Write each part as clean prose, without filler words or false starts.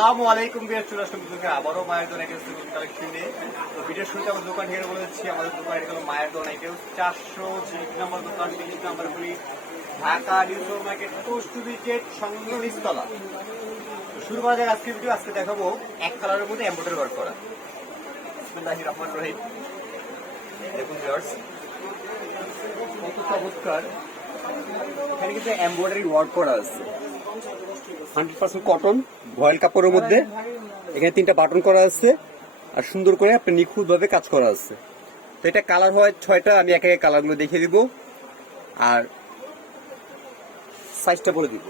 আসসালামু আলাইকুম বিয়ার চলে আসলাম তোকে আবারও মায়ের দোন আইটেলস কালেকশন নিয়ে। তো ভিডিওর শুরুতে আমার দোকান থেকে বলে দিচ্ছি, আমাদের দোকান এটা হলো মায়ের দোন আইটেলস 400 নম্বর দোকান, 30 নম্বর গুলি, ঢাকা নিউ মার্কেট, কস্তুরী গেট, সংলগ্ন নিচতলা। শুরু করা যাক আজকের ভিডিও। আজকে দেখাবো এক কালারের মধ্যে এমব্রয়ডারি ওয়ার্ক করা। বিসমিল্লাহির রহমানির রহিম। দেখুন ভিউয়ার্স, কত চমৎকার। এখানে কিন্তু এমব্রয়ডারি ওয়ার্ক করা আছে, 100% কটন ভয়েল কাপড়ের মধ্যে। এখানে 3টা বাটন করা আছে আর সুন্দর করে আপনি নিখুঁত ভাবে কাজ করা আছে। তো এটা কালার হয় 6টা, আমি একে একে কালারগুলো দেখিয়ে দিব আর সাইজটা বলে দিব।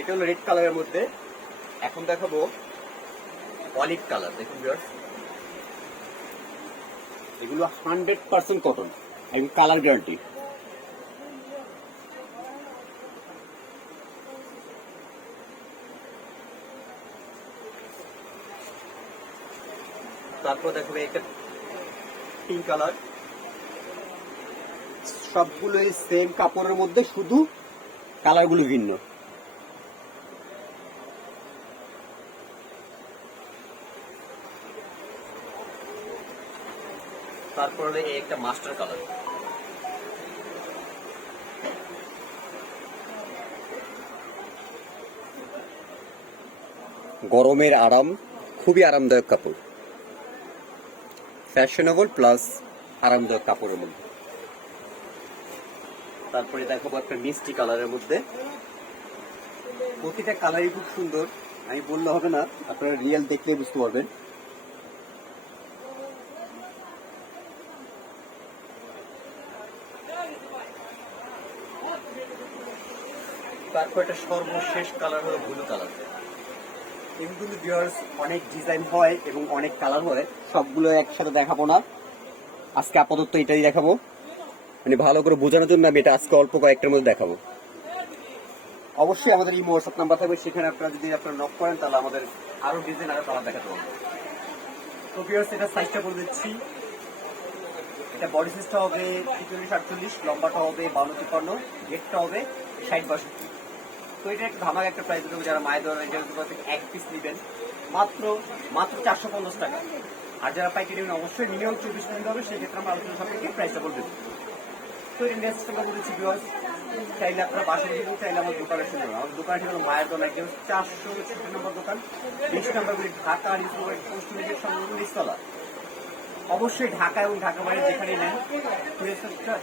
এটা হলো রেড কালারের মধ্যে। এখন দেখাবো অলিভ কালার। দেখুন ভিউয়ার্স, এগুলো 100% কটন, একদম কালার গ্যারান্টি। তারপর দেখবে একটা পিঙ্ক কালার, সবগুলো সেম কাপড়ের মধ্যে, শুধু কালারগুলো ভিন্ন। তারপর একটা মাস্টার কালার। গরমের আরাম, খুবই আরামদায়ক কাপড়, ফ্যাশনেবল প্লাস আরামদায়ক কাপড়ের মধ্যে। তারপরে দেখাবো একটা মিষ্টি কালারের মধ্যে। প্রতিটা কালারই খুব সুন্দর, আমি বললে হবে না, আপনারা রিয়েল দেখলে বুঝতে পারবেন। তারপর একটা সর্বশেষ কালার হলো ব্লু কালার। এগুলো ভিউয়ার্স অনেক ডিজাইন হয় এবং অনেক কালার হয়, সবগুলো একসাথে দেখাবো না, আজকে আপাতত এটাই দেখাবো। মানে ভালো করে বোঝানোর জন্য আমি এটা আজকে অল্প কয়েকটার মধ্যে দেখাবো। অবশ্যই আমাদের এই হোয়াটসঅ্যাপ নাম্বার থাকবে, সেখানে আপনারা যদি নক করেন তাহলে আমাদের আরো ডিজাইন আরো কালার দেখাতে পারবো। তো ভিউয়ার্স, এটা সাইজটা বলে দিচ্ছি। এটা বডি সাইজটা হবে 43-48, লম্বাটা হবে 52-53, গেটটা হবে 60-62। তো এটা একটা ধামাকা একটা প্রাইস দেবো। যারা মায়ের দোকান থেকে এক পিস নেবেন মাত্র 450 টাকা, আর যারা পাইকারি নেবেন অবশ্যই মিনিমাম 24 পিস হবে, সেক্ষেত্রে আমরা আলোচনা সাপেক্ষে প্রাইসটা বলে দেবো। তো ইন্ডিয়া সিস্টেমটা বলেছি ভিউয়ার্স, চাইলে আপনারা বাসা থেকে চাইলে আমার দোকানে শুনবেন। আমাদের দোকানটি হলো মায়ের দোকান একদম 460 নম্বর দোকান, 20 নম্বরগুলি, ঢাকা নিউ সংলগ্ন নিচতলা। অবশ্যই ঢাকা এবং ঢাকা বাইরে যেখানে নেন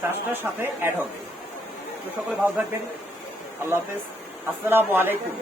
চার্জটার সাথে অ্যাড হবে। তো সকলে ভালো থাকবেন, আল্লাহ হাফেজ, আসসালামু আলাইকুম।